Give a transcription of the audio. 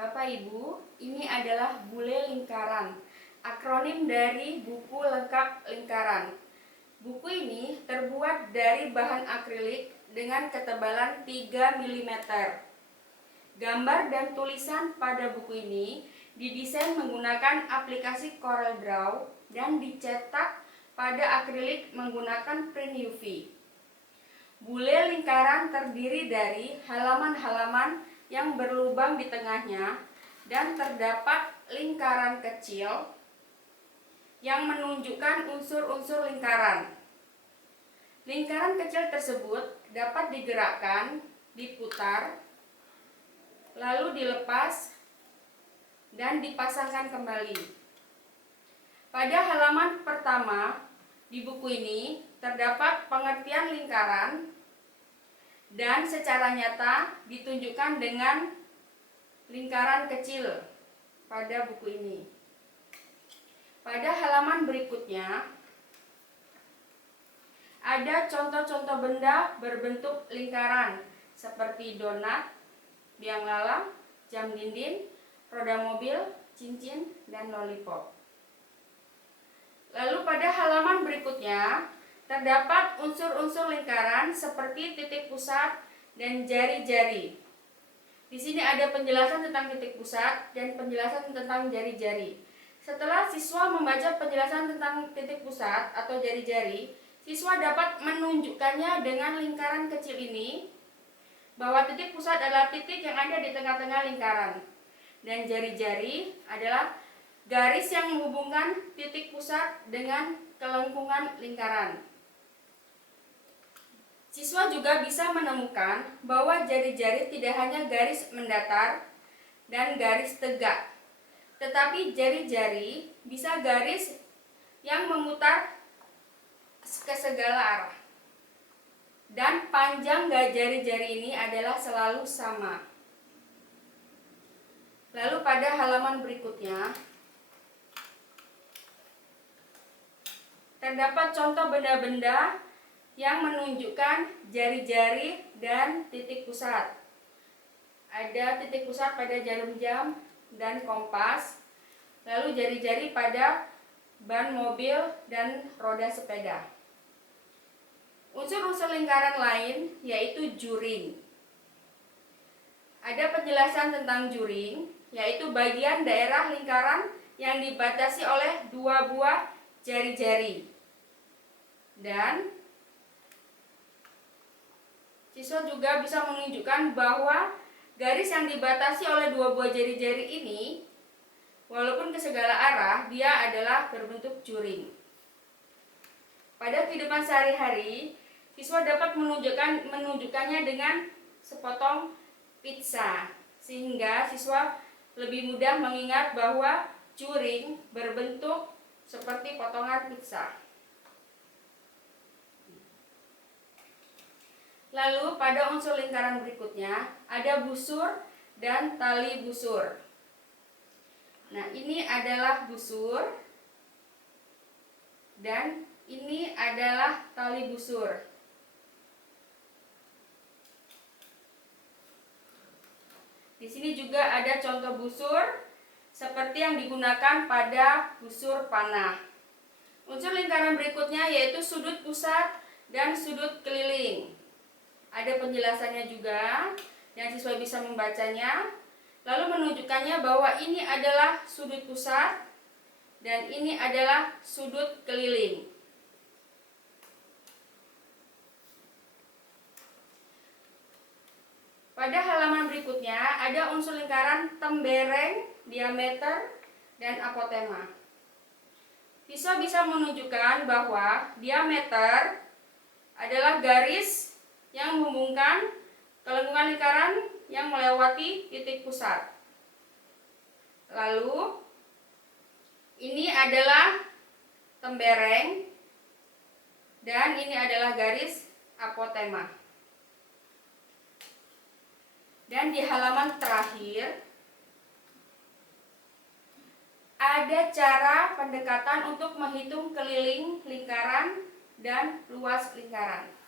Bapak Ibu, ini adalah bule lingkaran, akronim dari buku lengkap lingkaran. Buku ini terbuat dari bahan akrilik dengan ketebalan 3 mm. Gambar dan tulisan pada buku ini didesain menggunakan aplikasi CorelDRAW dan dicetak pada akrilik menggunakan print UV. Bule lingkaran terdiri dari halaman-halaman yang berlubang di tengahnya dan terdapat lingkaran kecil yang menunjukkan unsur-unsur lingkaran. Lingkaran kecil tersebut dapat digerakkan, diputar, lalu dilepas dan dipasangkan kembali. Pada halaman pertama di buku ini terdapat pengertian lingkaran dan secara nyata ditunjukkan dengan lingkaran kecil pada buku ini. Pada halaman berikutnya ada contoh-contoh benda berbentuk lingkaran seperti donat, biang lala, jam dinding, roda mobil, cincin, dan lollipop. Lalu pada halaman berikutnya terdapat unsur-unsur lingkaran seperti titik pusat dan jari-jari. Di sini ada penjelasan tentang titik pusat dan penjelasan tentang jari-jari. Setelah siswa membaca penjelasan tentang titik pusat atau jari-jari, siswa dapat menunjukkannya dengan lingkaran kecil ini, bahwa titik pusat adalah titik yang ada di tengah-tengah lingkaran, dan jari-jari adalah garis yang menghubungkan titik pusat dengan kelengkungan lingkaran. Siswa juga bisa menemukan bahwa jari-jari tidak hanya garis mendatar dan garis tegak, tetapi jari-jari bisa garis yang memutar ke segala arah. Dan panjang jari-jari ini adalah selalu sama. Lalu pada halaman berikutnya terdapat contoh benda-benda yang menunjukkan jari-jari dan titik pusat. Ada titik pusat pada jarum jam dan kompas, lalu jari-jari pada ban mobil dan roda sepeda. Unsur-unsur lingkaran lain yaitu juring. Ada penjelasan tentang juring, yaitu bagian daerah lingkaran yang dibatasi oleh 2 buah jari-jari. Dan siswa juga bisa menunjukkan bahwa garis yang dibatasi oleh 2 buah jari-jari ini, walaupun ke segala arah, dia adalah berbentuk juring. Pada kehidupan sehari-hari, siswa dapat menunjukkannya dengan sepotong pizza, sehingga siswa lebih mudah mengingat bahwa juring berbentuk seperti potongan pizza. Lalu pada unsur lingkaran berikutnya ada busur dan tali busur. Nah, ini adalah busur dan ini adalah tali busur. Di sini juga ada contoh busur seperti yang digunakan pada busur panah. Unsur lingkaran berikutnya yaitu sudut pusat dan sudut keliling. Ada penjelasannya juga dan siswa bisa membacanya, lalu menunjukkannya bahwa ini adalah sudut pusat dan ini adalah sudut keliling. Pada halaman berikutnya ada unsur lingkaran tembereng, diameter, dan apotema. Siswa bisa menunjukkan bahwa diameter adalah garis yang menghubungkan kelengkungan lingkaran yang melewati titik pusat. Lalu ini adalah tembereng dan ini adalah garis apotema. Dan di halaman terakhir ada cara pendekatan untuk menghitung keliling lingkaran dan luas lingkaran.